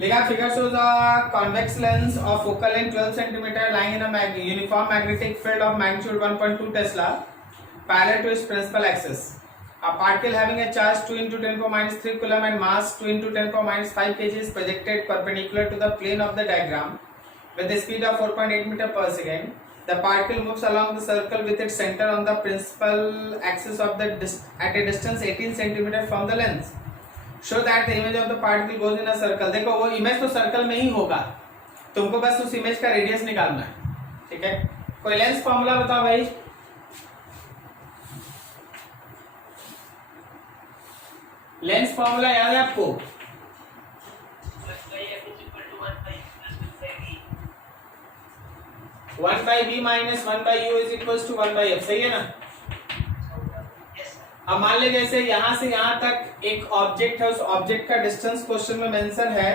लिखा figure shows a convex lens of focal length 12 cm lying in a uniform magnetic field of magnitude 1.2 Tesla parallel to its principal axis. A particle having a charge 2 into 10 power minus 3 coulomb and mass 2 into 10 power minus 5 kg is projected perpendicular to the plane of the diagram with a speed of 4.8 meter per second. The particle moves along the circle with its center on the principal axis of the at a distance 18 cm from the lens. Show that the image of the particle goes in a circle. देखो वो image तो circle में ही होगा, तुमको बस उस image का radius निकालना है, ठीक है। कोई लेंस फॉर्मूला बताओ भाई। लेंस फॉर्मूला याद है आपको? 1/b minus 1/u is equals to 1/f, सही है ना? अब मान ले जैसे यहां से यहां तक एक ऑब्जेक्ट है, उस ऑब्जेक्ट का डिस्टेंस क्वेश्चन में मेंशन है,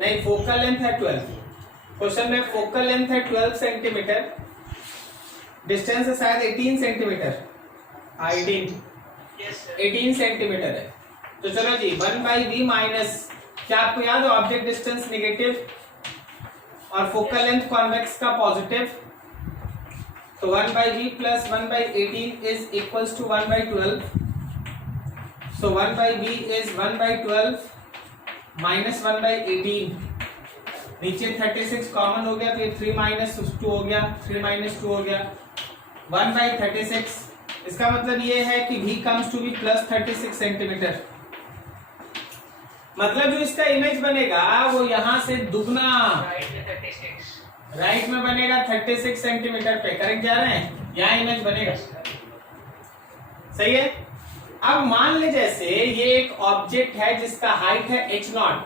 नहीं फोकल लेंथ है 12, क्वेश्चन में फोकल लेंथ है 12 सेंटीमीटर, डिस्टेंस है शायद 18 सेंटीमीटर, 18 सेंटीमीटर है। तो चलो जी 1/b माइनस, क्या आपको याद हो ऑब्जेक्ट डिस्टेंस नेगेटिव और फोकल लेंथ कॉन्वेक्स का पॉजिटिव, तो 1/b plus 1/18 is equals to 1/12. So 1/b is 1/12 minus 1/18. नीचे 36 कॉमन हो गया तो ये 3 minus 2 हो गया, 3 minus 2 हो गया 1/36। इसका मतलब ये है कि v comes to be plus 36 centimetre. मतलब जो इसका इमेज बनेगा वो यहां से दुगना राइट में बनेगा 36 सेंटीमीटर पे, करेक्ट जा रहे हैं, यहाँ इमेज बनेगा, सही है। अब मान ले जैसे ये एक ऑब्जेक्ट है जिसका हाइट है h0,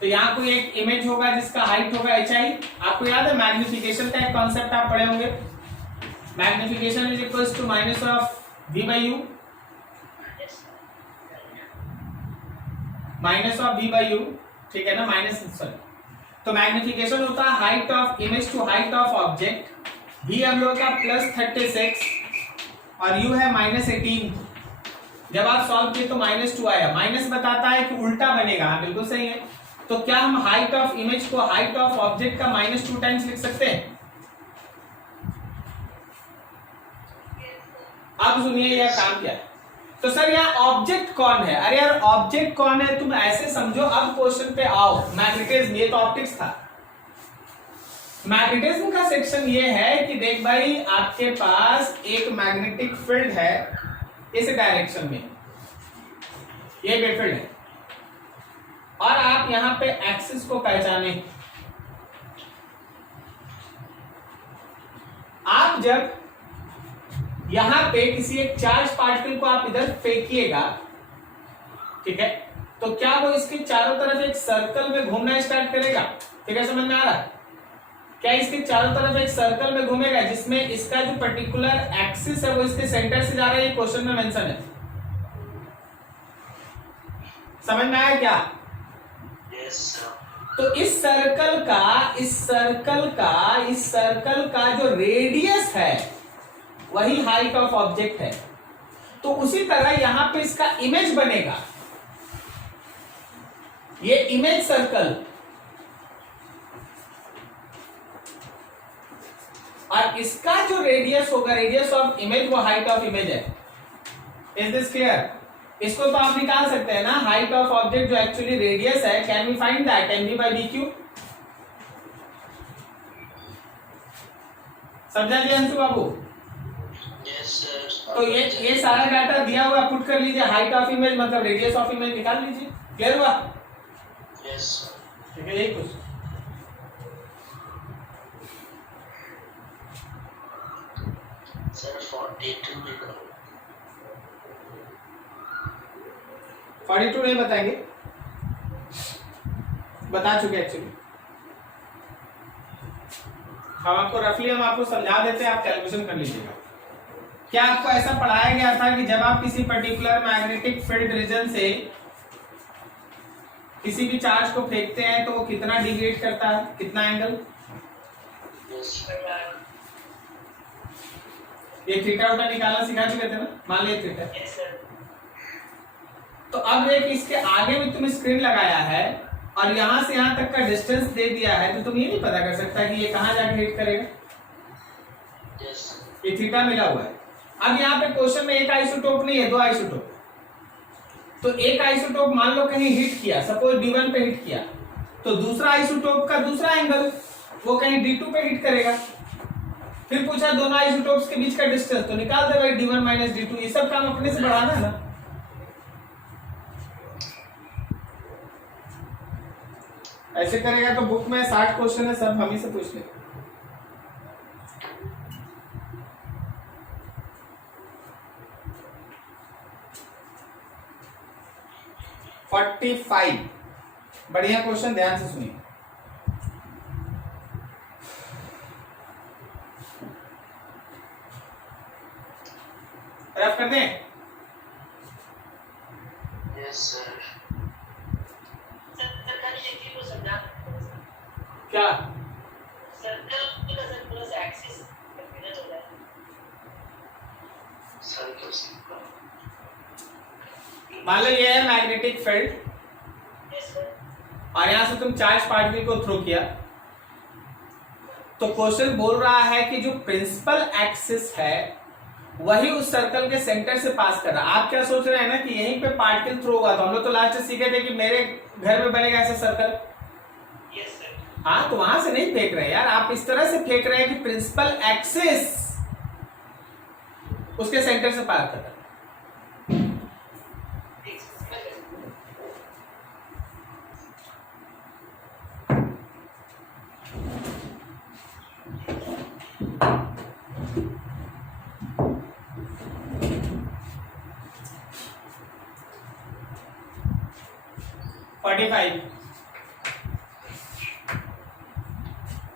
तो यहाँ कोई एक इमेज होगा जिसका हाइट होगा hi। आपको याद है मैग्निफिकेशन का एक कॉन्सेप्ट आप पढ़े होंगे, magnification is equals to minus of v/u, minus of v/u, ठीक है ना, माइनस सॉरी। तो मैग्निफिकेशन होता है height of image to height of object, भी हम लोग का प्लस 36 और u है माइनस 18। जब आप सॉल्व किए तो -2 आया, माइनस बताता है कि उल्टा बनेगा, हाँ बिल्कुल सही है। तो क्या हम हाइट ऑफ इमेज को हाइट ऑफ ऑब्जेक्ट का -2 टाइम्स लिख सकते हैं? अब सुनिए यह काम क्या है। तो सर यार ऑब्जेक्ट कौन है? अरे यार ऑब्जेक्ट कौन है तुम ऐसे समझो, अब क्वेश्चन पे आओ। मैग्नेटिज्म, ये तो ऑप्टिक्स था। मैग्नेटिज्म का सेक्शन ये है कि देख भाई आपके पास एक मैग्नेटिक फील्ड है इस डायरेक्शन में, ये फील्ड है, और आप यहां पे एक्सिस को पहचाने। आप जब यहां पे किसी एक चार्ज पार्टिकल को आप इधर फेंकिएगा, ठीक है, तो क्या वो इसके चारों तरफ एक सर्कल में घूमना स्टार्ट करेगा? ठीक है, समझ में आ रहा है? क्या इसके चारों तरफ एक सर्कल में घूमेगा जिसमें इसका जो पर्टिकुलर एक्सिस है वो इसके सेंटर से जा रहा है, ये क्वेश्चन में मेंशन है। समझ में आया क्या? Yes sir. तो इस सर्कल का जो रेडियस है वही हाइट ऑफ ऑब्जेक्ट है। तो उसी तरह यहां पे इसका इमेज बनेगा, ये इमेज सर्कल, और इसका जो रेडियस होगा, रेडियस ऑफ इमेज, वो हाइट ऑफ इमेज है। Is this clear? इसको तो आप निकाल सकते हैं ना, हाइट ऑफ ऑब्जेक्ट जो एक्चुअली रेडियस है, can we find that mv/dq। समझा जी अंशु बाबू? तो ये सारा डाटा दिया हुआ, पुट कर लीजिए, हाइट ऑफ इमेज मतलब रेडियस ऑफ इमेज निकाल लीजिए। क्लियर हुआ? यस ठीक है, यही कुछ। सर 42 निकालो। 42 नहीं बताएंगे, बता चुके एक्चुअली। हम आपको रफली समझा देते हैं, आप कैलकुलेशन कर लीजिएगा। क्या आपको ऐसा पढ़ाया गया था कि जब आप किसी पर्टिकुलर मैग्नेटिक फील्ड रीजन से किसी भी चार्ज को फेंकते हैं तो वो कितना डिग्रेड करता है, कितना एंगल? ये थीटा उटा निकालना सिखा चुके थे ना, मान लिया थीटा। तो अब देख, इसके आगे भी तुम स्क्रीन लगाया है और यहां से यहां तक का डिस्टेंस दे दिया है, तो तुम ये नहीं पता कर सकता कि ये कहां जाके हिट करेगा। Yes. ये थीटा मिला हुआ है। अब यहाँ पे क्वेश्चन में एक आइसोटोप नहीं है, दो आइसोटोप। तो एक आइसोटोप मान लो कहीं हिट किया, सपोज D1 पे हिट किया, तो दूसरा आइसोटोप का दूसरा एंगल वो कहीं D2 पे हिट करेगा। फिर पूछा दोनों आइसोटोप्स के बीच का डिस्टेंस, तो निकाल दे भाई D1 माइनस D2। ये सब काम अपने से बढ़ाना है ना। ऐसे करेगा तो बुक में 60 क्वेश्चन है, सब हम ही से पूछ ले। $45 बढ़िया क्वेश्चन, ध्यान से सुनिए। रफ कर दें? Yes, sir. क्या Circle circle. मान लो ये है मैग्नेटिक फील्ड और यहां से तुम चार्ज पार्टिकल को थ्रो किया, तो क्वेश्चन बोल रहा है कि जो प्रिंसिपल एक्सिस है वही उस सर्कल के सेंटर से पास कर रहा है। आप क्या सोच रहे हैं ना कि यहीं पे पार्टिकल थ्रो हुआ, तो हम लोग तो लास्ट में सीखे थे कि मेरे घर में बनेगा ऐसा सर्कल। Yes, sir. हाँ, तो वहां से नहीं फेंक रहे यार, आप इस तरह से फेंक रहे हैं कि प्रिंसिपल एक्सिस उसके सेंटर से पार कर रहा है।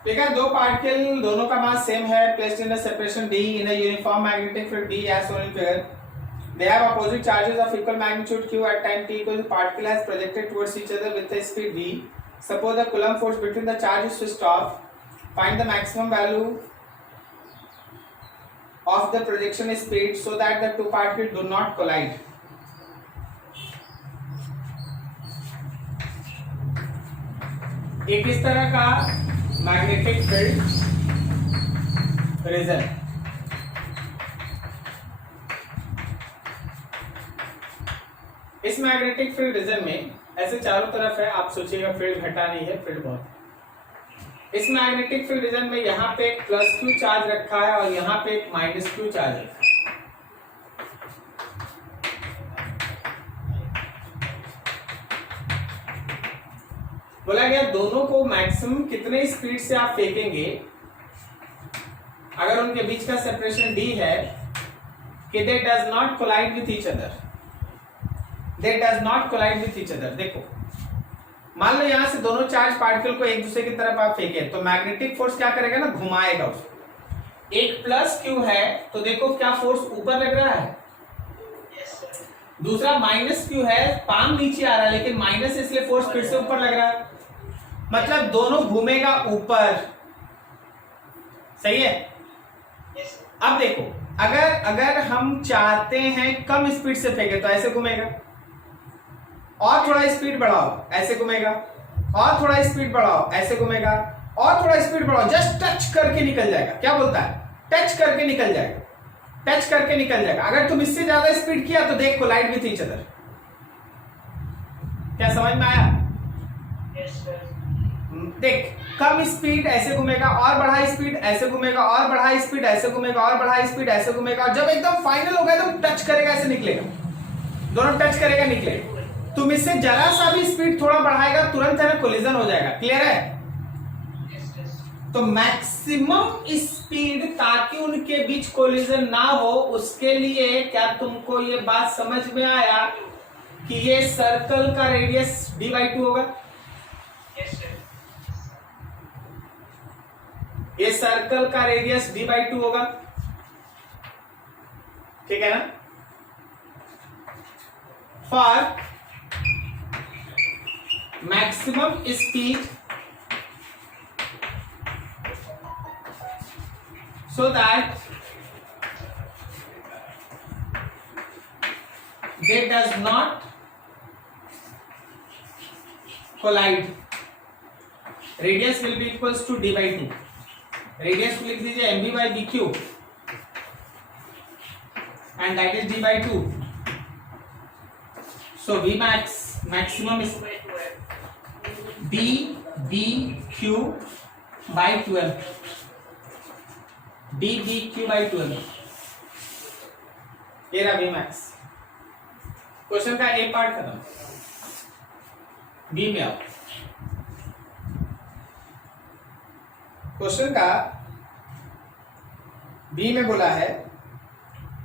देखा, दो पार्टिकल दोनों का मास सेम है, placed in a separation D in a uniform magnetic field B as shown in figure. They have opposite charges of equal magnitude Q at time t equals the particle has projected towards each other with a speed v. Suppose the Coulomb force between the charges is switched off. Find the maximum value of the projection speed so that the two particles do not collide. एक इस तरह का magnetic field region, इस magnetic field region में ऐसे चारों तरफ है, आप सोचिएगा फील्ड घटा नहीं है, फील्ड बहुत। इस मैग्नेटिक फील्ड रीजन में यहाँ पे एक प्लस Q चार्ज रखा है और यहाँ पे एक माइनस Q चार्ज रखा है। बोला गया दोनों को मैक्सिमम कितने स्पीड से आप फेंकेंगे अगर उनके बीच का सेपरेशन D है कि they does not collide with each other, they does not collide with each other। देखो, मान लो यहां से दोनों चार्ज पार्टिकल को एक दूसरे की तरफ आप फेंके, तो मैग्नेटिक फोर्स क्या करेगा ना, घुमाएगा उसको। एक प्लस Q है तो देखो क्या फोर्स ऊपर लग रहा है, दूसरा माइनस Q है, पाम नीचे आ रहा है, लेकिन माइनस इसलिए फोर्स फिर से ऊपर लग रहा है, मतलब दोनों घूमेगा ऊपर। सही है? अब देखो, अगर हम चाहते हैं कम स्पीड से फेंके तो ऐसे घूमेगा, और थोड़ा स्पीड बढ़ाओ ऐसे घूमेगा, और थोड़ा स्पीड बढ़ाओ ऐसे घूमेगा, और थोड़ा स्पीड बढ़ाओ, जस्ट टच करके निकल जाएगा। क्या बोलता है? टच करके निकल जाएगा, टच करके निकल जाएगा। अगर तुम इससे ज्यादा स्पीड किया तो देख कोलाइड विथ ईच अदर। क्या समझ में आया? देख, कम स्पीड ऐसे घूमेगा, और बढ़ा स्पीड ऐसे घूमेगा, और बढ़ा स्पीड ऐसे घूमेगा, और बढ़ा स्पीड ऐसे घूमेगा, और जब एकदम फाइनल हो गया तो टच करेगा ऐसे निकलेगा, दोनों टच करेगा निकलेगा। तुम इससे जरा सा भी स्पीड थोड़ा बढ़ाएगा तुरंत है ना कोलिजन हो जाएगा। क्लियर है? तो मैक्सिमम स्पीड ताकि उनके बीच कोलिजन ना हो, उसके लिए क्या तुमको ये बात समझ में आया कि ये सर्कल का रेडियस d/2 होगा? ये सर्कल का रेडियस d/2 होगा, ठीक है ना? For maximum speed so that they does not collide, radius will be equals to d by two. Radius को लिख दीजिए m b by b q and that is d by two. So we max maximum is d b q by 12, d b q by 12। ये रहा V max. Question का ए part खत्म, B में आओ। Question का बी में बोला है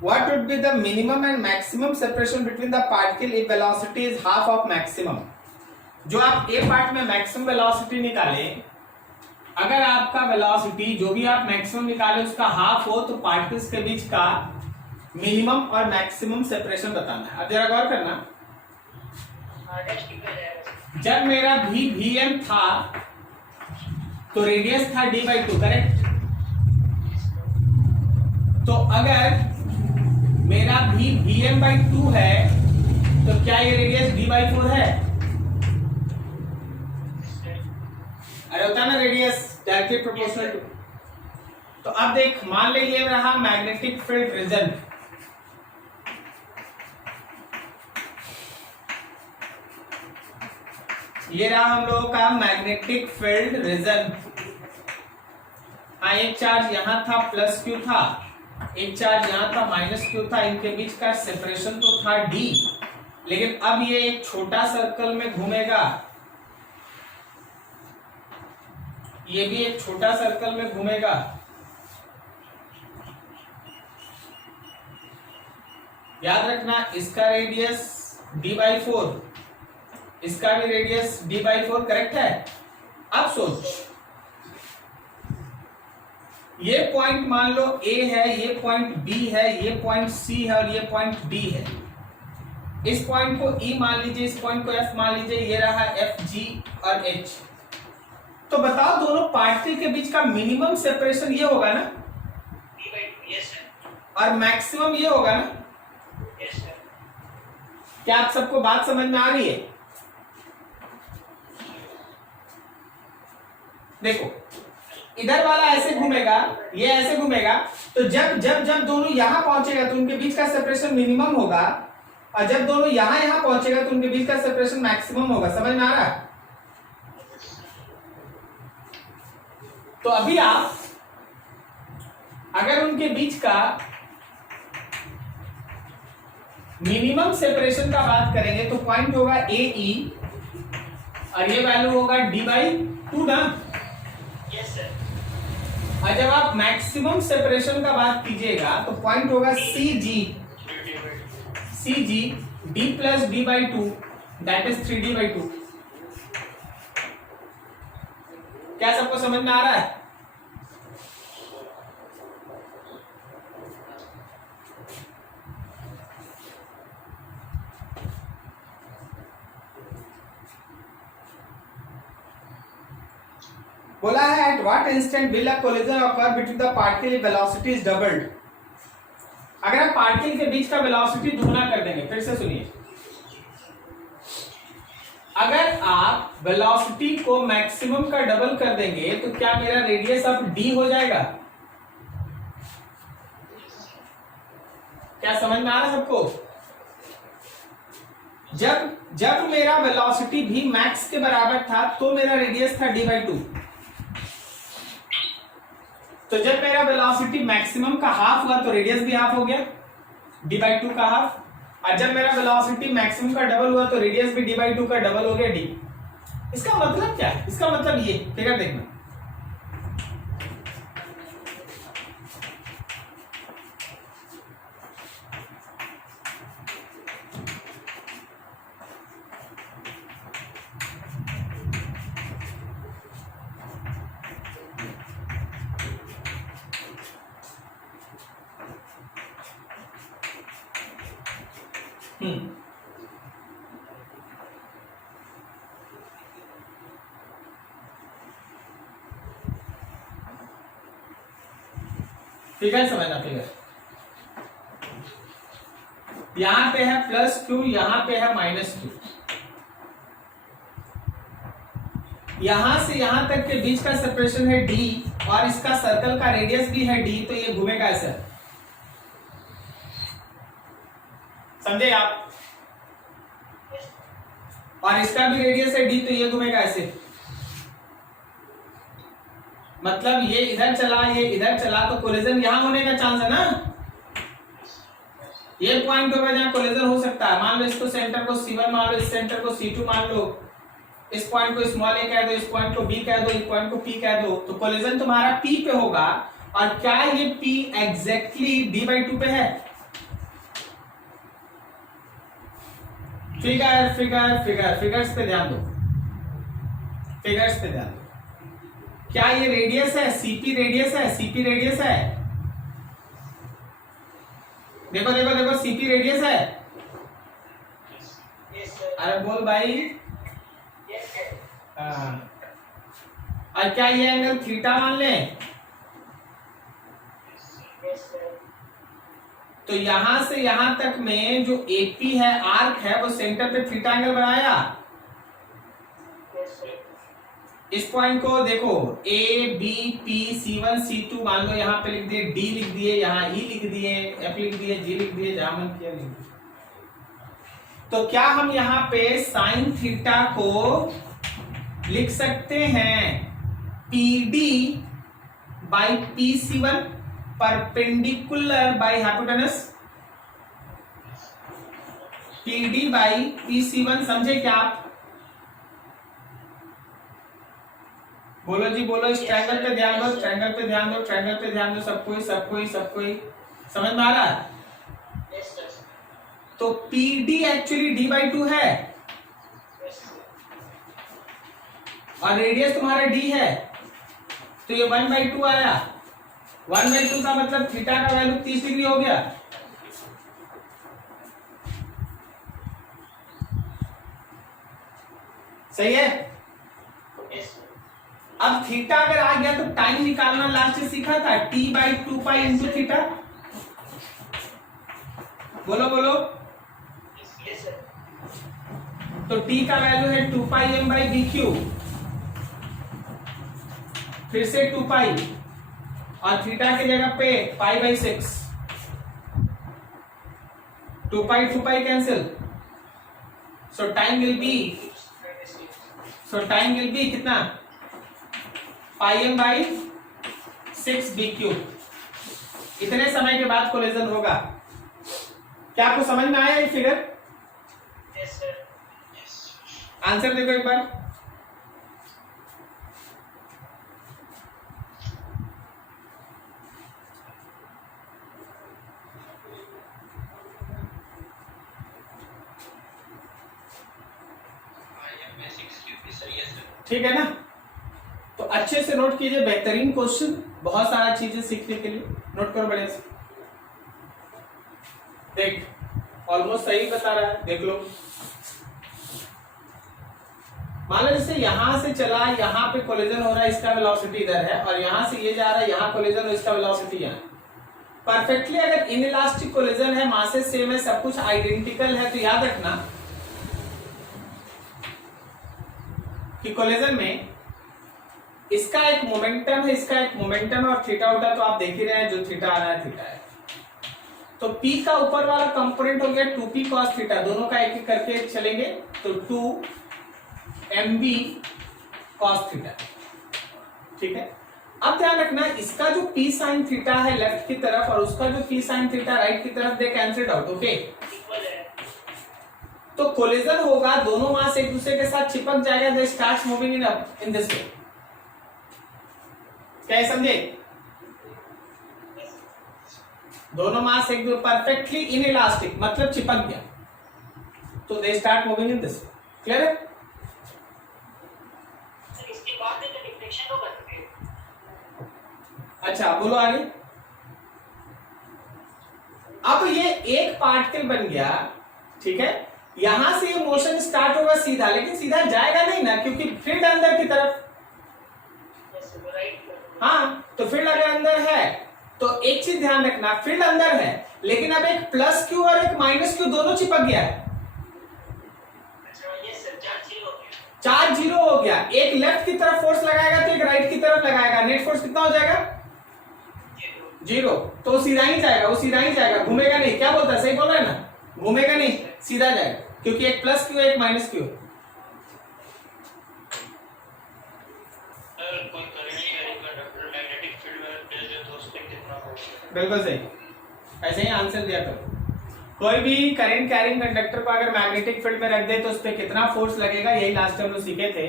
what would be the minimum and maximum separation between the particle if velocity is half of maximum. जो आप ए पार्ट में मैक्सिमम वेलोसिटी निकाले, अगर आपका वेलोसिटी जो भी आप मैक्सिमम निकाले उसका हाफ हो तो पार्टिकल्स के बीच का मिनिमम और मैक्सिमम सेपरेशन बताना है। अब जरा गौर करना, जब मेरा भी वीएम था तो रेडियस था डी बाई टू, करेक्ट। तो अगर मेरा भी वीएम बाई टू है तो क्या ये रेडियस डी बाई फोर है? अरे होता ना रेडियस डायरेक्टली प्रोपोर्शनल टू। तो अब देख, मान ले ये रहा मैग्नेटिक फील्ड रीजन, ये रहा हम लोगों का मैग्नेटिक फील्ड रीजन। हाँ, एक चार्ज यहां था प्लस क्यू था, एक चार्ज यहां था माइनस क्यू था, इनके बीच का सेपरेशन तो था डी, लेकिन अब ये एक छोटा सर्कल में घूमेगा, ये भी एक छोटा सर्कल में घूमेगा। याद रखना इसका रेडियस डी बाई फोर, इसका भी radius D by four, correct है। अब सोच, ये पॉइंट मान लो ए है, ये पॉइंट बी है, ये पॉइंट सी है और ये पॉइंट डी है। इस पॉइंट को ई मान लीजिए, इस पॉइंट को एफ मान लीजिए, ये रहा एफ जी और एच। तो बताओ दोनों पार्टिकल के बीच का मिनिमम सेपरेशन ये होगा ना, और मैक्सिमम ये होगा ना। क्या आप सबको बात समझ में आ रही है? देखो, इधर वाला ऐसे घूमेगा, ये ऐसे घूमेगा, तो जब जब जब दोनों यहां पहुंचेगा तो उनके बीच का सेपरेशन मिनिमम होगा, और जब दोनों यहां पहुंचेगा तो उनके बीच का सेपरेशन मैक्सिमम होगा। समझ में आ रहा है? तो अभी आप अगर उनके बीच का मिनिमम सेपरेशन का बात करेंगे तो पॉइंट होगा ए ई, और ये वैल्यू होगा डी बाई टू ना। और जब आप मैक्सिमम सेपरेशन का बात कीजिएगा तो पॉइंट होगा C G D plus D by two, that is 3d by two. क्या सबको समझ में आ रहा है? बोला है at what instant will a collision occur between the particle if velocity is doubled। अगर आप पार्टिकल के बीच का वेलोसिटी दुगना कर देंगे, फिर से सुनिए, अगर आप वेलोसिटी को मैक्सिमम का डबल कर देंगे तो क्या मेरा रेडियस अब डी हो जाएगा? क्या समझ में आ रहा है सबको? जब जब मेरा वेलोसिटी भी मैक्स के बराबर था तो मेरा रेडियस था डी बाई टू। तो जब मेरा वेलोसिटी मैक्सिमम का हाफ हुआ तो रेडियस भी हाफ हो गया, डी बाई टू का हाफ। और जब मेरा वेलोसिटी मैक्सिमम का डबल हुआ तो रेडियस भी डी बाई टू का डबल हो गया, डी। इसका मतलब क्या है? इसका मतलब ये फिगर देखना, फिगर समझना। फिगर यहां पे है प्लस क्यू, यहां पे है माइनस क्यू। यहां से यहां तक के बीच का सेपरेशन है d और इसका सर्कल का रेडियस भी है d, तो ये घूमेगा ऐसे, समझे आप? और इसका भी रेडियस है d, तो ये घूमेगा ऐसे, मतलब ये इधर चला ये इधर चला, तो कोलिजन यहां होने का चांस है ना। ये पॉइंट होगा जहां कोलिजन हो सकता है। मान लो इसको सेंटर को C1 मान लो, इस सेंटर को C2 मान लो, इस पॉइंट को स्मॉल a कह दो, इस पॉइंट को b कह दो, इस पॉइंट को p कह दो, तो कोलिजन तुम्हारा p पे होगा। और क्या ये p एग्जैक्टली d/2 पे है? फिगर्स पे ध्यान दो, फिगर्स पे ध्यान दो। क्या ये रेडियस है? cp रेडियस है, cp रेडियस है, देखो देखो देखो, cp रेडियस है। अरे बोल भाई। और क्या ये एंगल थीटा मान लें? तो यहां से यहां तक में जो AP है, आर्क है, वो सेंटर पे थीटा एंगल बनाया। इस पॉइंट को देखो, A B P C1 C2 मान लो, यहां पे लिख दिए, D लिख दिए, यहां E लिख दिए, F लिख दिए, G लिख दिए, जहां मन किया लिख दिए। तो क्या हम यहां पे साइन थीटा को लिख सकते हैं PD by PC1 perpendicular by hypotenuse? PD by PC1, समझे क्या आप? बोलो जी बोलो, इस ट्रायंगल पे ध्यान दो, ट्रायंगल पे ध्यान दो, ट्रायंगल पे ध्यान दो, सब कोई समझ में आ रहा है? तो PD एक्चुअली d/2 है और रेडियस तुम्हारा d है, तो ये 1/2 आया। 1/2 का मतलब थीटा का वैल्यू 30 डिग्री हो गया। सही है? अब थीटा अगर आ गया तो टाइम निकालना लास्ट से सीखा था, t/2π इंटू थीटा। बोलो बोलो। तो t का वैल्यू है 2πm/dq, फिर से 2π और थीटा की जगह पे π/6, 2π cancel, so time will be कितना? πm/6 dq। इतने समय के बाद कोलिजन होगा। क्या आपको समझ में आया ये फिगर? आंसर देखो एक बार। ठीक है ना? तो अच्छे से नोट कीजिए, बेहतरीन क्वेश्चन, बहुत सारा चीजें सीखने के लिए। नोट करो बढ़िया से। देख, ऑलमोस्ट सही बता रहा है, देख लो। मान लो जैसे यहां से चला, यहां पे कोलिजन हो रहा है, इसका वेलोसिटी इधर है, और यहां से ये जा रहा है, यहां कोलिजन हो, इसका वेलोसिटी यहां। परफेक्टली अगर इनइलास्टिक कोलिजन है, मासेस सेम है, सब कुछ आइडेंटिकल है, तो याद रखना कि कोलिजन में इसका एक मोमेंटम है, इसका एक मोमेंटम है, और थीटा उठा तो आप देख ही रहे हैं, जो थीटा आ रहा है थीटा है। तो P का ऊपर वाला कंपोनेंट हो गया 2P cos थीटा, दोनों का एक एक करके चलेंगे, तो 2mb cos थीटा। ठीक है? अब ध्यान रखना, इसका जो P sin थीटा है लेफ्ट की तरफ, और उसका जो P sin थीटा राइट की तरफ, दे कैंसिल्ड आउट। ओके, तो कोलिजन होगा, दोनों मास एक दूसरे के साथ चिपक जाएगा, they start moving in this way. क्या समझे? दोनों मास एक दूसरे परफेक्टली इनइलास्टिक, मतलब चिपक गया, तो they start moving in this. Clear है? इसके बाद में जो डिफ्लेक्शन होगा, अच्छा बोलो आगे। अब ये एक पार्टिकल बन गया, ठीक है? यहां से ये मोशन स्टार्ट होगा सीधा, लेकिन सीधा जाएगा नहीं ना, क्योंकि फील्ड अंदर की तरफ। हाँ, तो फील्ड अगर अंदर है तो एक चीज ध्यान रखना, फील्ड अंदर है, लेकिन अब एक प्लस क्यू और एक माइनस क्यू दोनों चिपक गया है। चार्ज जीरो हो गया, एक लेफ्ट की तरफ फोर्स लगाएगा तो एक राइट की तरफ लगाएगा, नेट फोर्स कितना हो जाएगा? जीरो। तो वो सीधा ही जाएगा, वो सीधा ही जाएगा, घूमेगा नहीं। क्या बोलता है, सही बोल रहा है ना, घूमेगा नहीं, सीधा जाएगा, क्योंकि एक प्लस क्यू एक माइनस क्यू। बिल्कुल सही, ऐसे ही आंसर दिया करो। कोई भी करंट कैरिंग कंडक्टर को अगर मैग्नेटिक फील्ड में रख दे तो उस पर कितना फोर्स लगेगा, यही लास्ट टाइम हम लोग सीखे थे।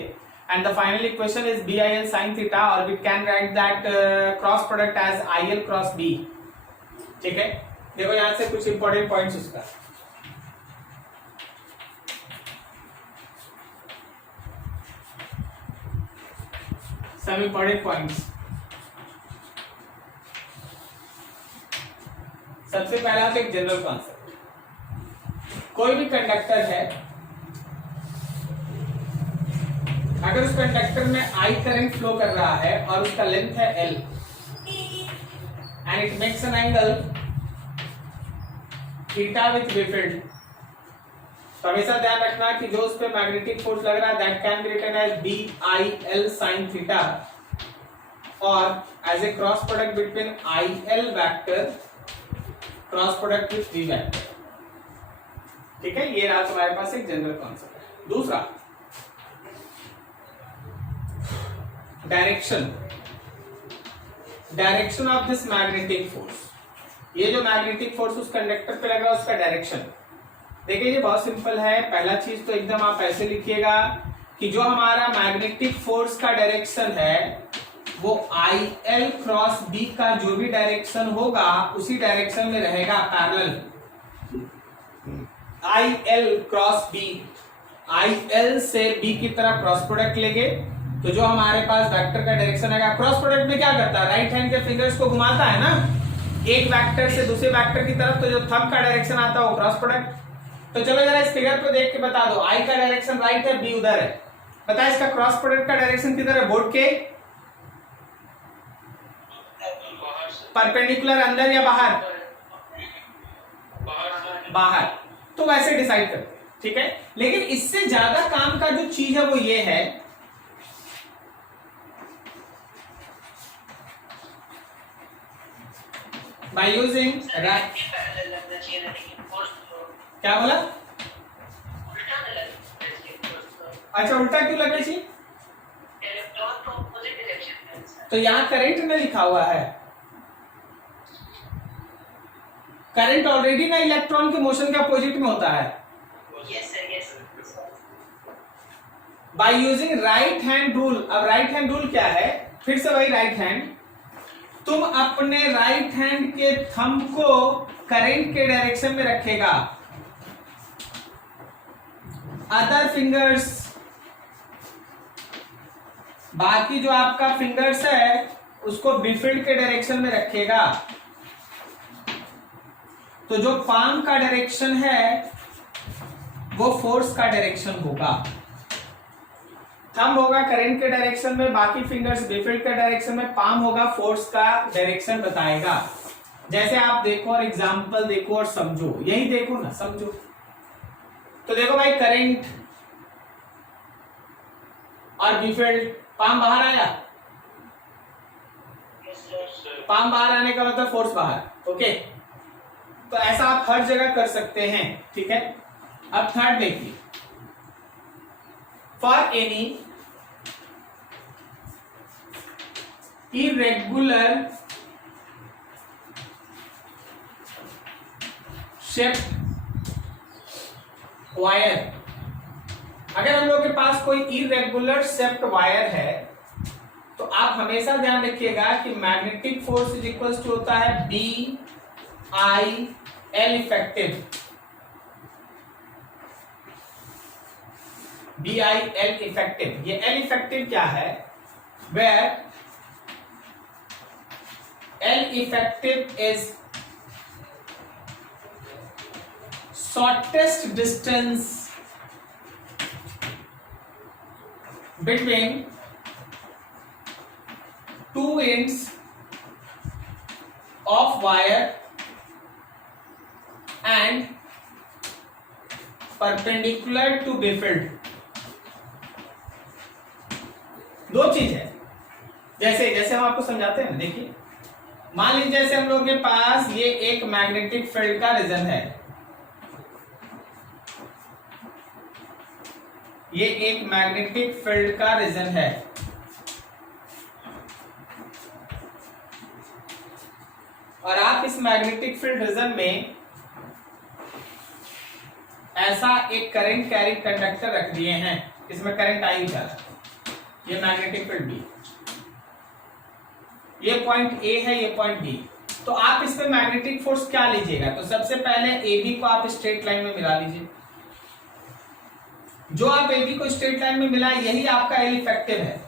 And the final equation is BIL sin theta, और we can write that cross product as IL cross B। ठीक है, देखो यहां से कुछ इंपॉर्टेंट पॉइंट्स उसका। Some important points. सबसे पहला तो एक जनरल कॉन्सेप्ट, कोई भी कंडक्टर है, अगर उस कंडक्टर में I करंट फ्लो कर रहा है और उसका लेंथ है L and it makes an angle theta with B field, तो हमेशा ध्यान रखना कि जो उस पे मैग्नेटिक फोर्स लग रहा है that can be written as BIL sin theta, और as a cross product between IL vector cross product with B vector. ठीक है, ये रहा तुम्हारे पास एक जनरल कॉन्सेप्ट। दूसरा, direction, direction of this magnetic force. ये जो मैग्नेटिक फोर्स उस कंडक्टर पे लगा उसका डायरेक्शन देखिए, ये बहुत सिंपल है। पहला चीज तो एकदम आप ऐसे लिखिएगा कि जो हमारा मैग्नेटिक फोर्स का डायरेक्शन है वो IL क्रॉस B का जो भी डायरेक्शन होगा उसी डायरेक्शन में रहेगा parallel. IL cross B, IL से B की तरफ क्रॉस प्रोडक्ट लेंगे तो जो हमारे पास वेक्टर का डायरेक्शन आएगा, क्रॉस प्रोडक्ट में क्या करता है, राइट हैंड के फिंगर्स को घुमाता है ना एक वेक्टर से दूसरे वेक्टर की तरफ, तो जो थंब का डायरेक्शन आता है वो क्रॉस प्रोडक्ट। तो चलो जरा इस फिगर को देख के बता दो, I का डायरेक्शन राइट है, B उधर है, बता इसका क्रॉस प्रोडक्ट का डायरेक्शन किधर है, बोर्ड के परपेंडिकुलर, अंदर या बाहर? बाहर। तो वैसे डिसाइड करते हैं, ठीक है। लेकिन इससे ज्यादा काम का जो चीज है वो ये है, by using क्या बोला? अच्छा, उल्टा क्यों लगना चाहिए? तो यहाँ करंट में लिखा हुआ है, करंट ऑलरेडी ना इलेक्ट्रॉन के मोशन के अपोजिट में होता है। By using right hand rule. अब राइट हैंड रूल क्या है, फिर से वही राइट हैंड, तुम अपने राइट हैंड के थंब को करंट के डायरेक्शन में रखेगा, अदर फिंगर्स, बाकी जो आपका फिंगर्स है उसको बी फील्ड के डायरेक्शन में रखेगा। तो जो पाम का डायरेक्शन है वो फोर्स का डायरेक्शन होगा, थंब होगा करंट के डायरेक्शन में, बाकी फिंगर्स बी फील्ड के डायरेक्शन में, पाम होगा फोर्स का डायरेक्शन बताएगा। जैसे आप देखो और एग्जांपल देखो और समझो, यही देखो ना, समझो। तो देखो भाई, करंट और बी फील्ड, पाम बाहर आया, पाम बाहर आने का मतलब फोर्स बाहर, ओके। तो ऐसा आप हर जगह कर सकते हैं, ठीक है। अब थर्ड देखिए, for any irregular shaped wire, अगर हम लोग के पास कोई इरेगुलर शेप्ड वायर है तो आप हमेशा ध्यान रखिएगा कि magnetic force is equals to होता है BIL इफेक्टिव, BIL इफेक्टिव। ये L इफेक्टिव क्या है, where L effective is shortest distance between two ends of wire and perpendicular to B field। दो चीज है, जैसे जैसे हम आपको समझाते हैं ना, देखिए मान लीजिए जैसे हम लोग के पास ये एक मैग्नेटिक फील्ड का रीजन है, ये एक मैग्नेटिक फील्ड का रीजन है, और आप इस मैग्नेटिक फील्ड रीजन में ऐसा एक करंट कैरी कंडक्टर रख दिए हैं, इसमें करंट आई जा रहा है, ये मैग्नेटिक फील्ड बी, ये पॉइंट ए है, ये पॉइंट बी। तो आप इस पे मैग्नेटिक फोर्स क्या लीजिएगा? तो सबसे पहले ए बी को आप स्ट्रेट लाइन में मिला लीजिए, जो आप ए बी को स्ट्रेट लाइन में मिला यही आपका एल इफेक्टिव है।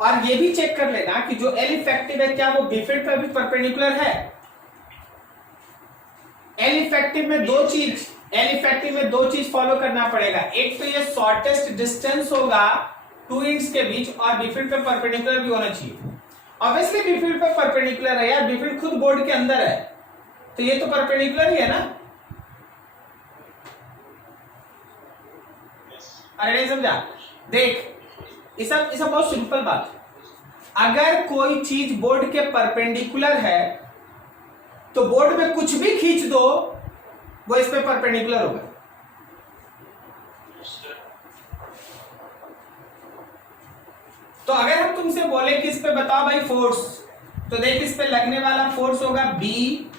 और ये भी चेक कर लेना कि जो एल इफेक्टिव है क्या वो बी फील्ड पे भी परपेंडिकुलर है। एल इफेक्टिव में दो चीज फॉलो करना पड़ेगा, एक तो ये शॉर्टेस्ट डिस्टेंस होगा 2 इंच के बीच, और बी फील्ड पे परपेंडिकुलर भी होना चाहिए। ऑब्वियसली बी फील्ड पे परपेंडिकुलर है यार, बी फील्ड खुद बोर्ड के अंदर है, तो ये तो परपेंडिकुलर ही है ना। अरे नहीं समझा? देख ये सब बहुत सिंपल बात है। अगर कोई चीज बोर्ड के परपेंडिकुलर है तो बोर्ड में कुछ भी खींच दो वो इस पे परपेंडिकुलर होगा। तो अगर हम तुमसे बोले कि इस पे बताओ भाई फोर्स, तो देख इस पे लगने वाला फोर्स होगा बी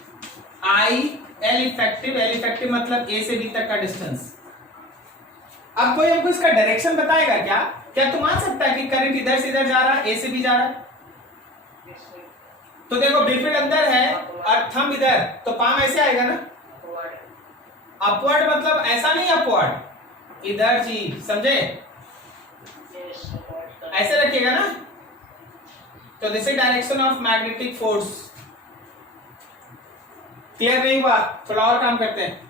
आई एल इफेक्टिव मतलब ए से बी तक का डिस्टेंस। अब कोई हमको इसका डायरेक्शन बताएगा क्या? क्या तू मान सकता है कि करंट इधर से इधर जा रहा है, ए से बी जा रहा है? तो देखो बी फील्ड अंदर है और थंब इधर, तो पाम ऐसे आएगा ना, अपवर्ड मतलब ऐसा नहीं अपवर्ड, इधर जी, समझे? ऐसे रखिएगा ना। तो this is direction of magnetic force. Clear नहीं हुआ? थोड़ा और काम करते हैं।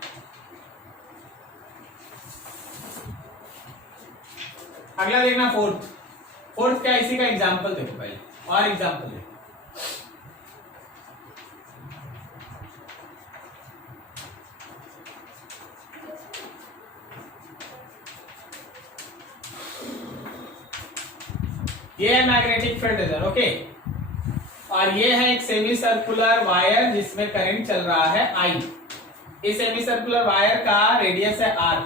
अगला देखना फोर्थ क्या, इसी का एग्जांपल देखो पहले, और एग्जांपल देखो। ये है मैग्नेटिक फील्ड रीजन, ओके। और ये है एक सेमी सर्कुलर वायर जिसमें करंट चल रहा है आई। इस सेमी सर्कुलर वायर का रेडियस है आर।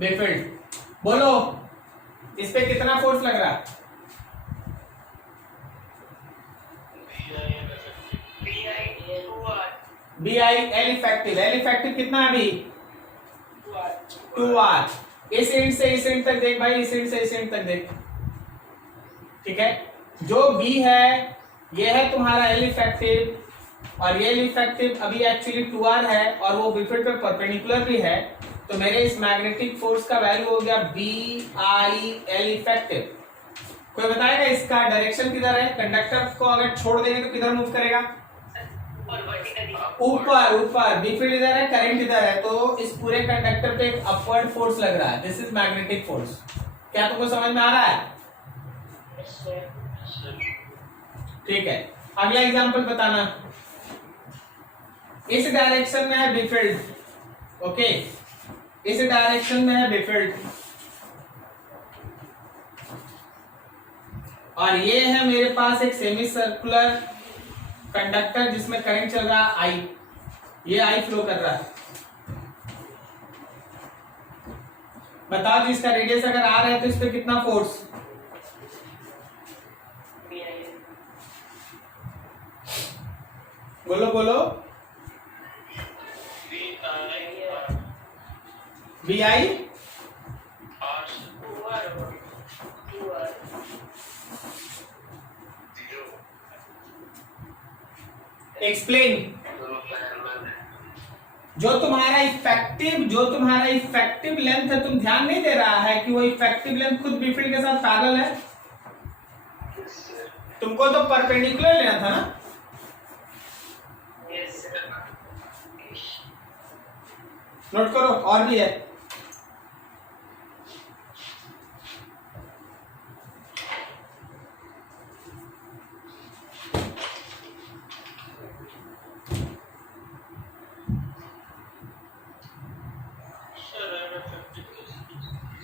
बेफील्ड बोलो इस पे कितना फोर्स लग रहा है? बी आई एल इफेक्टिव कितना अभी? 2R। इस एंड से इस एंड तक देख भाई, इस एंड से इस एंड तक देख, ठीक है। जो B है ये है तुम्हारा एल इफेक्टिव, और ये एल इफेक्टिव अभी एक्चुअली 2R है और वो बी फील्ड पे परपेंडिकुलर भी है, तो मेरे इस मैग्नेटिक फोर्स का वैल्यू हो गया बी आई एल इफेक्टिव। कोई बताएगा इसका डायरेक्शन किधर है? कंडक्टर को अगर छोड़ देंगे तो किधर मूव करेगा? ऊपर। बी फील्ड इधर है, करंट इधर है, तो इस पूरे कंडक्टर पे एक अपवर्ड फोर्स लग रहा है। This is magnetic force. क्या तुमको समझ में आ रहा है? ठीक है, अगला एग्जांपल बताना। इस डायरेक्शन में है बी फील्ड, ओके, इस डायरेक्शन में है बी फील्ड, और ये है मेरे पास एक सेमी सर्कुलर कंडक्टर जिसमें करंट चल रहा है आई, ये आई फ्लो कर रहा है। बताओ जी इसका रेडियस अगर आ रहा है तो इस पे कितना फोर्स? बोलो बी आई एक्सप्लेन। जो तुम्हारा इफेक्टिव लेंथ है, तुम ध्यान नहीं दे रहा है कि वो इफेक्टिव लेंथ खुद बी फील्ड के साथ पैरेलल है। तुमको तो परपेंडिकुलर लेना था ना। नोट करो, और भी है।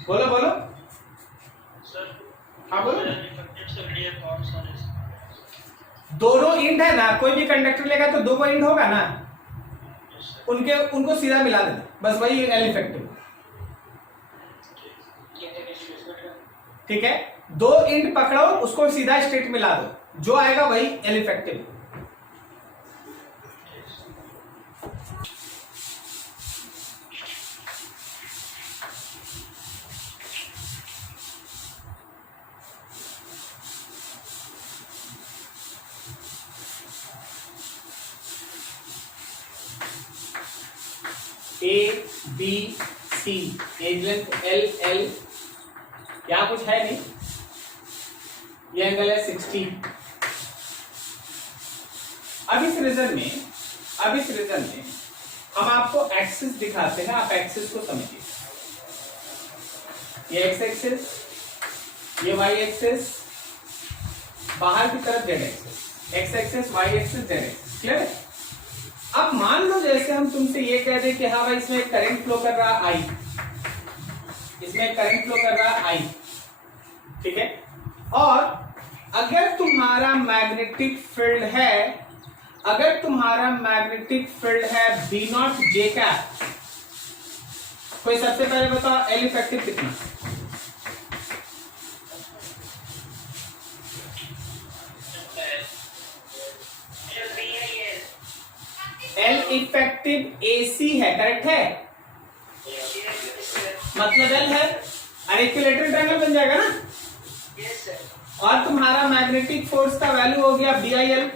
बोलो इंड है ना, कोई भी कंडक्टर लेगा तो दो इंड होगा ना, उनको सीधा मिला देना, बस वही एल इफेक्टिव। ठीक है, दो इंड पकड़ो, उसको सीधा स्ट्रेट मिला दो, जो आएगा वही L effective. A B C, edge length L L, यहाँ कुछ है नहीं, ये एंगल है 60। अब इस रीजन में हम आपको एक्सिस दिखाते हैं, आप एक्सिस को समझिए। ये एक्स एक्सिस, ये वाई एक्सिस, बाहर की तरफ z axis, x axis y axis z axis, clear है। अब मान लो जैसे हम तुमसे ये कह दें कि हाँ भाई इसमें करंट फ्लो कर रहा आई, इसमें करंट फ्लो कर रहा आई, ठीक है, और अगर तुम्हारा मैग्नेटिक फील्ड है, अगर तुम्हारा मैग्नेटिक फील्ड है बी नॉट जे कैप, कोई सबसे पहले बताओ एल इफेक्टिव कितना? एल इफेक्टिव एसी है, करेक्ट है, मतलब एल है, और इक्विलेटरल ट्रायंगल बन जाएगा ना। और तुम्हारा मैग्नेटिक फोर्स का वैल्यू हो गया बी आई एल।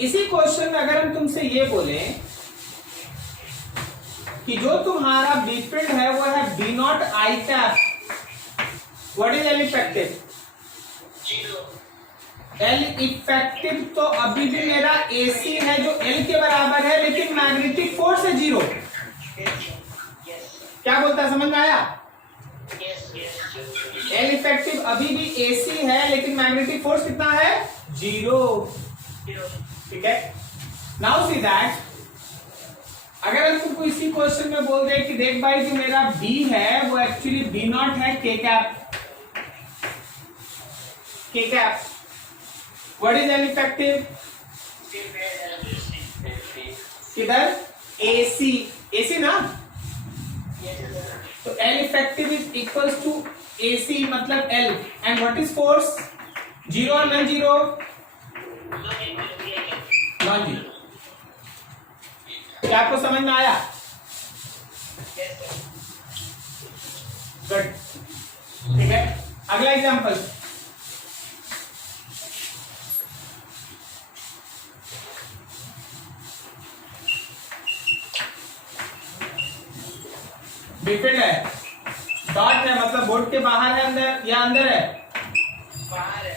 इसी क्वेश्चन में अगर हम तुमसे ये बोले कि जो तुम्हारा बी फील्ड है वो है B naught I cap, what is L effective? L effective तो अभी भी मेरा एसी है जो एल के बराबर है, लेकिन मैग्नेटिक फोर्स है जीरो। क्या बोलता है, समझ में आया? एल इफेक्टिव अभी भी एसी है, लेकिन मैग्नेटिक फोर्स कितना है? जीरो। ठीक है, नाउ सी दैट अगर हम तुमको इसी क्वेश्चन में बोल दे कि देख भाई जो मेरा बी है वो एक्चुअली बी नॉट है K cap, K cap, what is L effective? किधर? एसी, एसी ना, तो L effective is equals to AC मतलब L, and what is force? Zero और नॉन जीरो? Non zero. क्या आपको समझ में आया? गुड, ठीक है, अगला एग्जांपल। बिफिल्ड है, डॉट है, मतलब बोर्ड के बाहर है अंदर या अंदर है? बाहर है,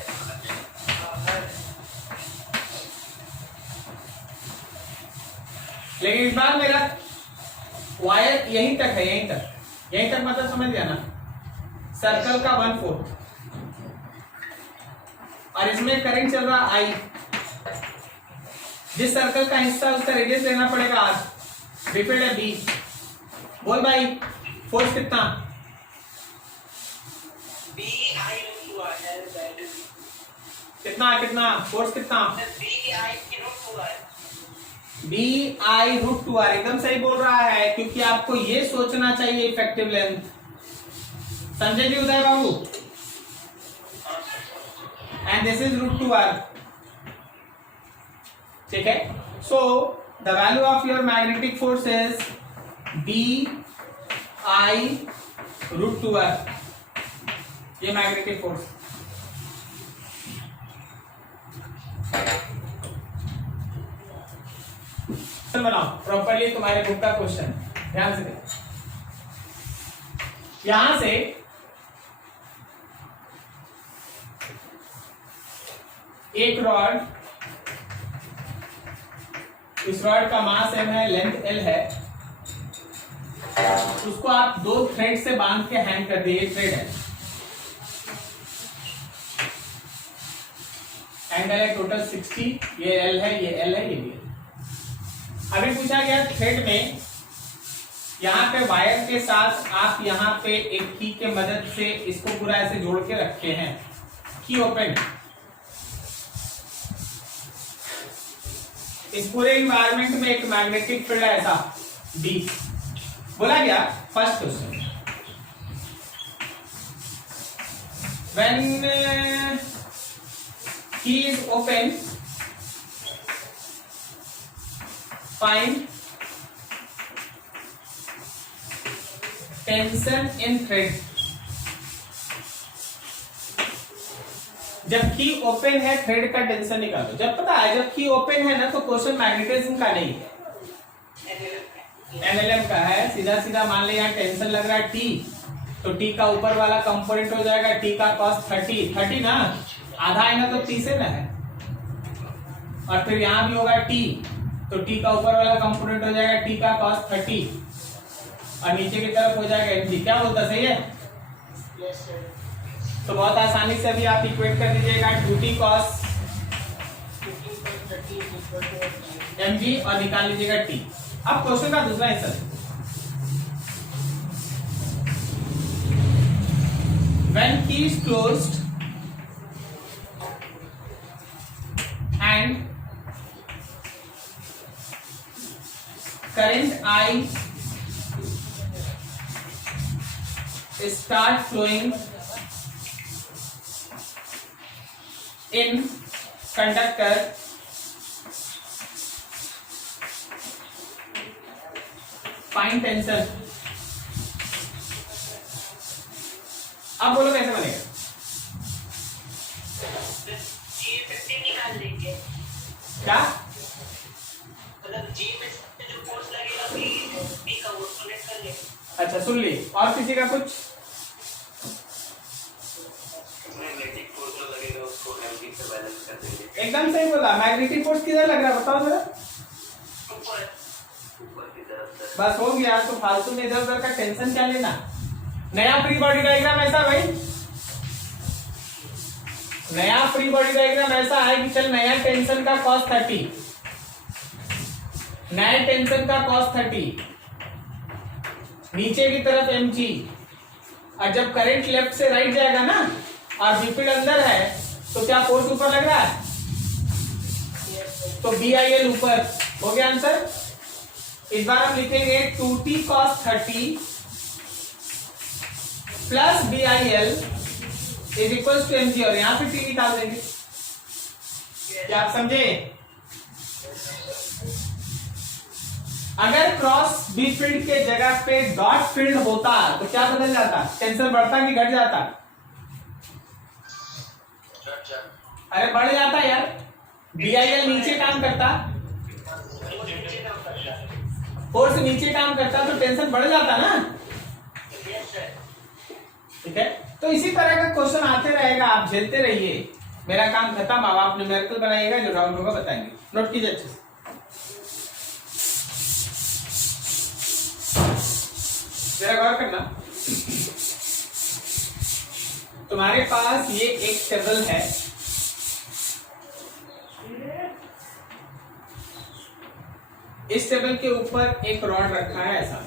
लेकिन इस बार मेरा वायर यहीं तक है, यहीं तक मतलब समझ गया ना, सर्कल का 1/4, और इसमें करंट चल रहा आई, जिस सर्कल का हिस्सा उसका रेडियस लेना पड़ेगा आर, बिफिल्ड है बी। बोल भाई फोर्स कितना? कितना फोर्स कितना? B I root two R, एकदम सही बोल रहा है, क्योंकि आपको ये सोचना चाहिए इफेक्टिव लेंथ। समझे जी उदय बाबू? And this is root two R, ठीक है। So the value of your magnetic force is B I root two R, ये मैग्नेटिक फोर्स। बनाओ प्रॉपर्ली तुम्हारे बुक का क्वेश्चन, ध्यान से देखो। यहां से एक रॉड, इस रॉड का मास m है, लेंथ l है, उसको आप दो थ्रेड से बांध के हैंग कर दिए, थ्रेड है, एंगल है टोटल 60, ये l है, ये l है, ये भी है। अभी पूछा गया थ्रेड में, यहाँ पे वायर के साथ आप यहाँ पे एक की के मदद से इसको पूरा ऐसे जोड़ के रखे हैं, की ओपन, इस पूरे इन्वायरमेंट में एक मैग्नेटिक फील्ड है ऐसा डी बोला गया। फर्स्ट क्वेश्चन, व्हेन की is open find tension in thread. जब की ओपन है थ्रेड का टेंशन निकालो। जब पता है जब की ओपन है ना तो क्वेश्चन मैग्नेटिज्म का नहीं है, एमएलएम का है। सीधा सीधा मान ले यहाँ टेंशन लग रहा है टी, तो टी का ऊपर वाला कंपोनेंट हो जाएगा टी का कॉस 30 ना, आधा है ना तो 30 है ना है, और फिर यहाँ भी होगा टी, तो टी का ऊपर वाला कंपोनेंट हो जाएगा टी का कॉस 30 और नीचे की तरफ हो जाएगा एमजी। क्या बोलता सही है? Yes, sir. तो बहुत आसानी से भी आप इक्वेट कर दीजिएगा 2t cos mg और निकाल लीजिएगा t। अब क्वेश्चन का दूसरा हिस्सा, when key is closed and current I start flowing in conductor, find tension। अब बोलो कैसे बनेगा? G50 निकाल लेंगे। क्या? मतलब G में जो फोर्स लगेगा B का वो कनेक्ट कर लेंगे। अच्छा सुन ली। और किसी का कुछ? मैग्नेटिक फोर्स जो लगेगा उसको mg से बैलेंस कर देंगे। एकदम सही बोला। मैग्नेटिक फोर्स किधर लग रहा है बताओ जरा। ऊपर की तरफ। बस हो गया। तो फालतू में इधर उधर का टेंशन क्या लेना। नया फ्री बॉडी डायग्राम ऐसा भाई, नया फ्री बॉडी डायग्राम ऐसा है कि चल नया टेंशन का cos 30, नए टेंशन का cos 30, नीचे की तरफ mg, और जब करंट लेफ्ट से राइट जाएगा ना और बीपीड अंदर है तो क्या फोर्स ऊपर लग रहा है? तो BIL ऊपर। हो गया आंसर। इस बार हम लिखेंगे 2t cos 30 plus BIL is equal to mg और यहां पे t निकाल देंगे। क्या आप समझे? अगर क्रॉस बी फील्ड के जगह पे डॉट फील्ड होता तो क्या बदल जाता? टेंशन बढ़ता कि घट जाता? अरे बढ़ जाता यार। BIL नीचे काम करता, फोर्स नीचे काम करता तो टेंशन बढ़ जाता ना। ठीक है, तो इसी तरह का क्वेश्चन आते रहेगा, आप झेलते रहिए। मेरा काम खत्म। अब आप न्यूमेरिकल बनाइएगा, जो राउंड होगा बताएंगे। नोट कीजिए अच्छे से। जरा गौर करना, तुम्हारे पास ये एक टेबल है, इस टेबल के ऊपर एक रॉड रखा है ऐसा,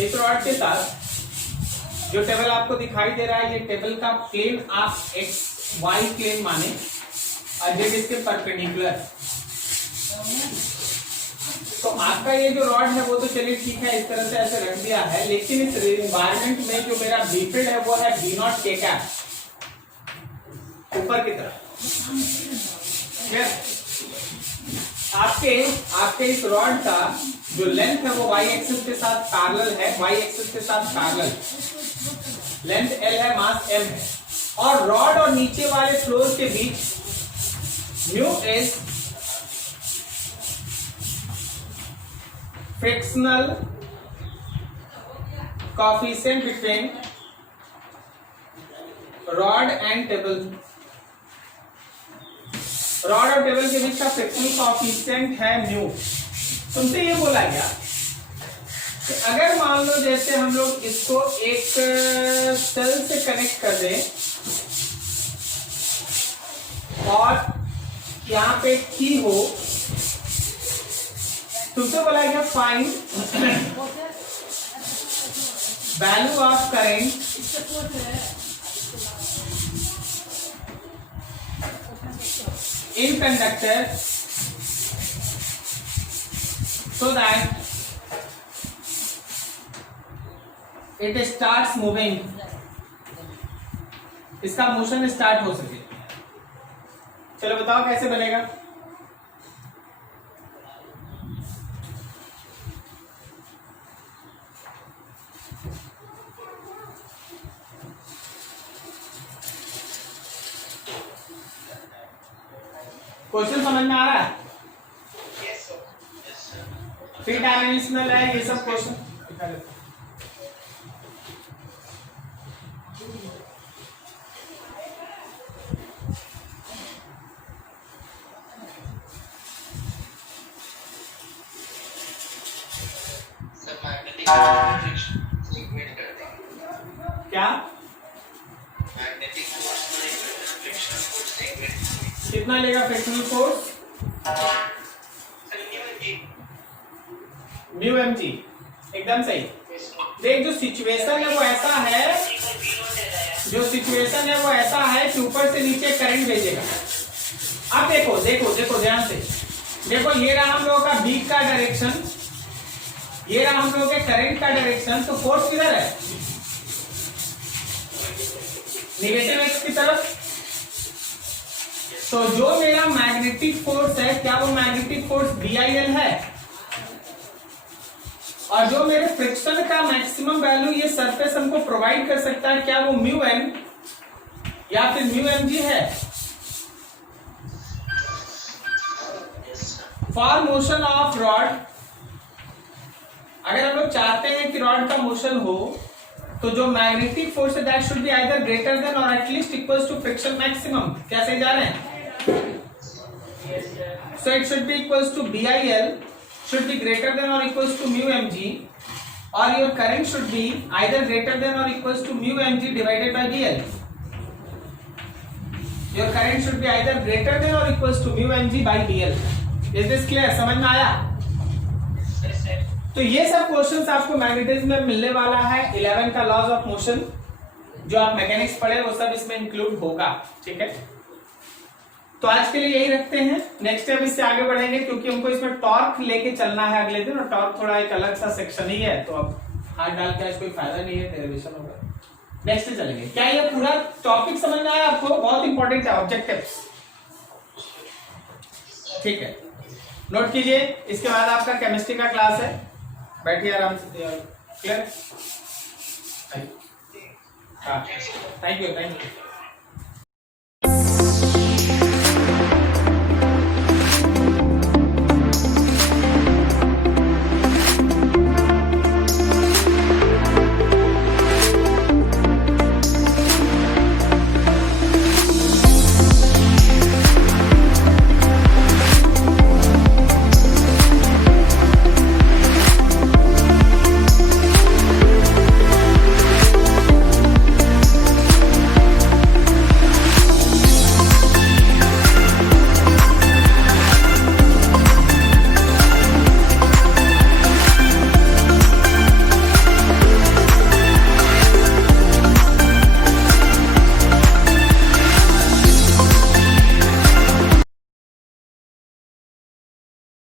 इस रॉड के साथ जो टेबल आपको दिखाई दे रहा है, ये टेबल का प्लेन आप एक्स वाई प्लेन माने और जेड इसके परपेंडिकुलर। तो आपका ये जो रॉड है वो तो चलिए ठीक है, इस तरह से ऐसे रख दिया है, लेकिन इस एनवायरमेंट में जो मेरा बीफील्ड है वो है B नॉट K कैप ऊपर की तरफ। आपके इस रॉड का जो लेंथ है वो y एक्सिस के साथ पैरेलल है, y एक्सिस के साथ पैरेलल। लेंथ L है, मास M है, और रॉड और नीचे वाले फ्लोर के बीच mu is frictional coefficient between rod and table. Rod और टेबल के बीच का फ्रिक्शनल कोएफिशिएंट है म्यू। तुमसे ये बोला गया कि अगर मान लो जैसे हम लोग इसको एक सेल से कनेक्ट कर दें और यहाँ पे की हो तुमसे बोला गया find value of current in conductor so that it starts moving, इसका मोशन स्टार्ट हो सके। चलो बताओ कैसे बनेगा। क्वेश्चन समझ में आ रहा है? थ्री डायमेंशनल है ये सब क्वेश्चन। क्या कितना लेगा frictional force? Mu m g, एकदम सही। देख जो सिचुएशन है वो ऐसा है, जो सिचुएशन है वो ऐसा है कि ऊपर से नीचे करंट भेजेगा। अब देखो देखो देखो ध्यान से देखो, ये रहा हम लोगों का बीट का डायरेक्शन, ये रहा हम लोगों के करंट का डायरेक्शन। तो फोर्स किधर है? नेगेटिव एक्स की तरफ। तो जो मेरा मैग्नेटिक फोर्स है, क्या वो मैग्नेटिक फोर्स BIL है? और जो मेरे फ्रिक्शन का मैक्सिमम वैल्यू ये सरफेस हमको प्रोवाइड कर सकता है, क्या वो म्यू एन या फिर म्यू एम जी है? फॉर मोशन ऑफ रॉड, अगर हम लोग चाहते हैं कि रॉड का मोशन हो, तो जो मैग्नेटिक फोर्स है that should be either greater than और at least equals to friction maximum. क्या सही जा रहे हैं? So it should be equals to BIL should be greater than or equals to mu mg, or your current should be either greater than or equals to mu mg divided by BL. Your current should be either greater than or equals to mu mg by BL. Is this clear? समझ में आया? तो ये सब questions आपको magnetism में मिलने वाला है। 11 का लॉज ऑफ मोशन जो आप मैकेनिक्स पढ़े वो सब इसमें इंक्लूड होगा। ठीक है, तो आज के लिए यही रखते हैं। नेक्स्ट टाइम इससे आगे बढ़ेंगे क्योंकि हमको इसमें टॉर्क लेके चलना है अगले दिन, और टॉर्क थोड़ा एक अलग सा सेक्शन ही है, तो अब हाथ डाल के आज कोई फायदा नहीं है, डेरिवेशन होगा। नेक्स्ट डे चलेंगे। क्या ये पूरा टॉपिक समझ में आया आपको? बहुत इंपॉर्टेंट है ऑब्जेक्टिव्स। ठीक है, नोट कीजिए। इसके बाद आपका केमिस्ट्री का क्लास है, बैठिए आराम से। क्लियर? Thank you.